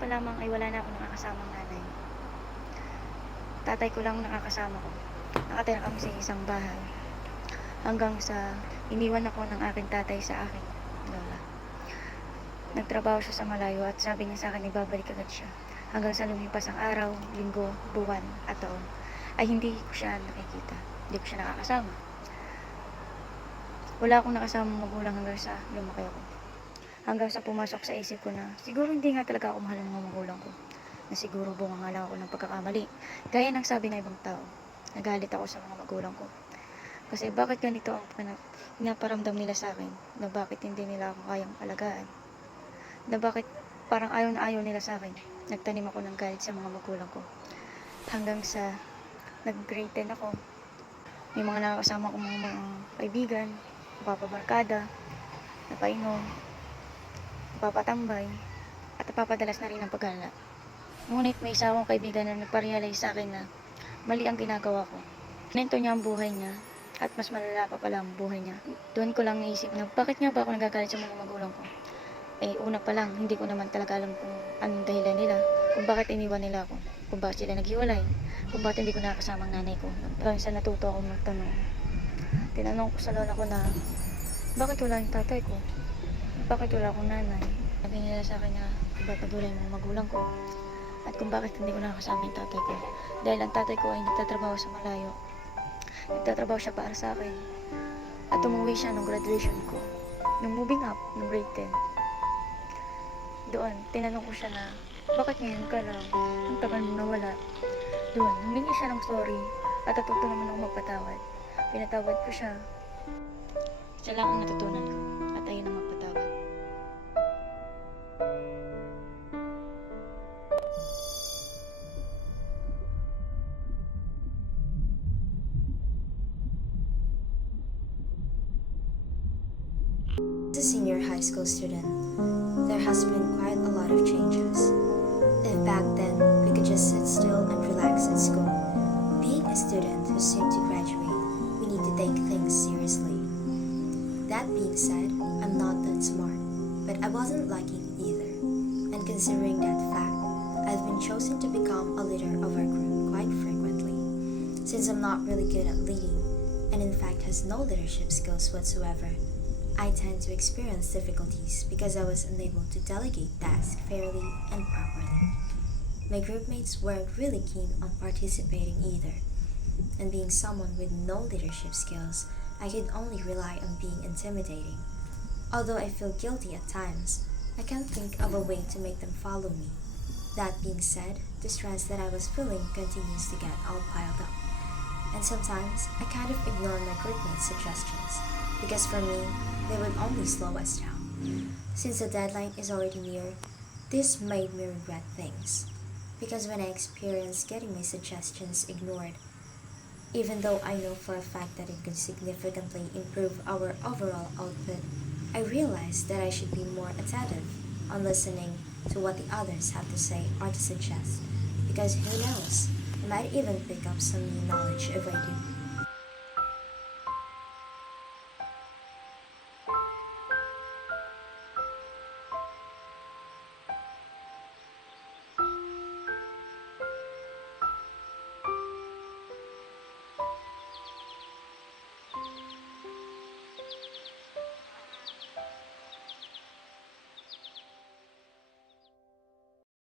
pa lamang ay wala na akong nakakasamang nanay. Tatay ko lang nakakasama ko. Nakatira kami sa isang bahay. Hanggang sa iniwan ako ng aking tatay sa aking lola. Nagtrabaho siya sa malayo at sabi niya sa akin ibabalik agad siya. Hanggang sa lumipas ang araw, linggo, buwan at taon, ay hindi ko siya nakikita. Hindi ko siya nakakasama. Wala akong nakasamang magulang hanggang sa lumaki ako. Hanggang sa pumasok sa isip ko na siguro hindi nga talaga ako mahal ng mga magulang ko. Na siguro bunga nga lang ako ng pagkakamali. Gaya ng sabi ng ibang tao. Nagalit ako sa mga magulang ko. Kasi bakit ganito ang pinaparamdam nila sa akin? Na bakit hindi nila ako kayang alagaan? Na bakit parang ayaw na ayaw nila sa akin? Nagtanim ako ng galit sa mga magulang ko. Hanggang sa nag-grade 10 ako. May mga nakakasama kong mga kaibigan, napapabarkada, napainom, napapatambay, at napapadalas na rin ang paghala. Ngunit may isa akong kaibigan na nagpa-realize sa akin na mali ang ginagawa ko. Nento niya ang buhay niya at mas malala pa pala ang buhay niya. Doon ko lang naisip na bakit nga ba ako nagagalit sa mga magulang ko? Una pa lang, hindi ko naman talaga alam kung anong dahilan nila, kung bakit iniwan nila ako, kung bakit sila naghiwalay, kung bakit hindi ko nakakasama ang nanay ko. Hanggang sa natuto ako magtanong. Tinanong ko sa lola ko na, bakit wala yung tatay ko? Bakit wala akong nanay? Sabi nila sa akin na, bakit nagwala yung mga magulang ko? At kung bakit hindi ko nakakasama yung tatay ko. Dahil ang tatay ko ay nagtatrabaho sa malayo. Nagtatrabaho siya para sa akin. At umuwi siya nung graduation ko. Nung moving up, nung grade 10. Doon, tinanong ko siya na, bakit ngayon ka lang? Ang tagal mo nawala. Doon, humingi siya ng sorry. At natuto naman ako magpatawad. Pinatawad ko siya. Siya lang ang natutunan ko. At ayun ang magpatawad. As a senior high school student, there has been quite a lot of changes. If back then we could just sit still and relax at school, being a student who's soon to graduate, we need to take things seriously. That being said, I'm not that smart, but I wasn't liking it either. And considering that fact, I've been chosen to become a leader of our group quite frequently. Since I'm not really good at leading, and in fact has no leadership skills whatsoever, I tend to experience difficulties because I was unable to delegate tasks fairly and properly. My groupmates weren't really keen on participating either, and being someone with no leadership skills, I could only rely on being intimidating. Although I feel guilty at times, I can't think of a way to make them follow me. That being said, the stress that I was feeling continues to get all piled up, and sometimes I kind of ignore my groupmates' suggestions, because for me, they would only slow us down. Since the deadline is already near, this made me regret things. Because when I experienced getting my suggestions ignored, even though I know for a fact that it could significantly improve our overall output, I realized that I should be more attentive on listening to what the others have to say or to suggest. Because who knows, I might even pick up some new knowledge if I do.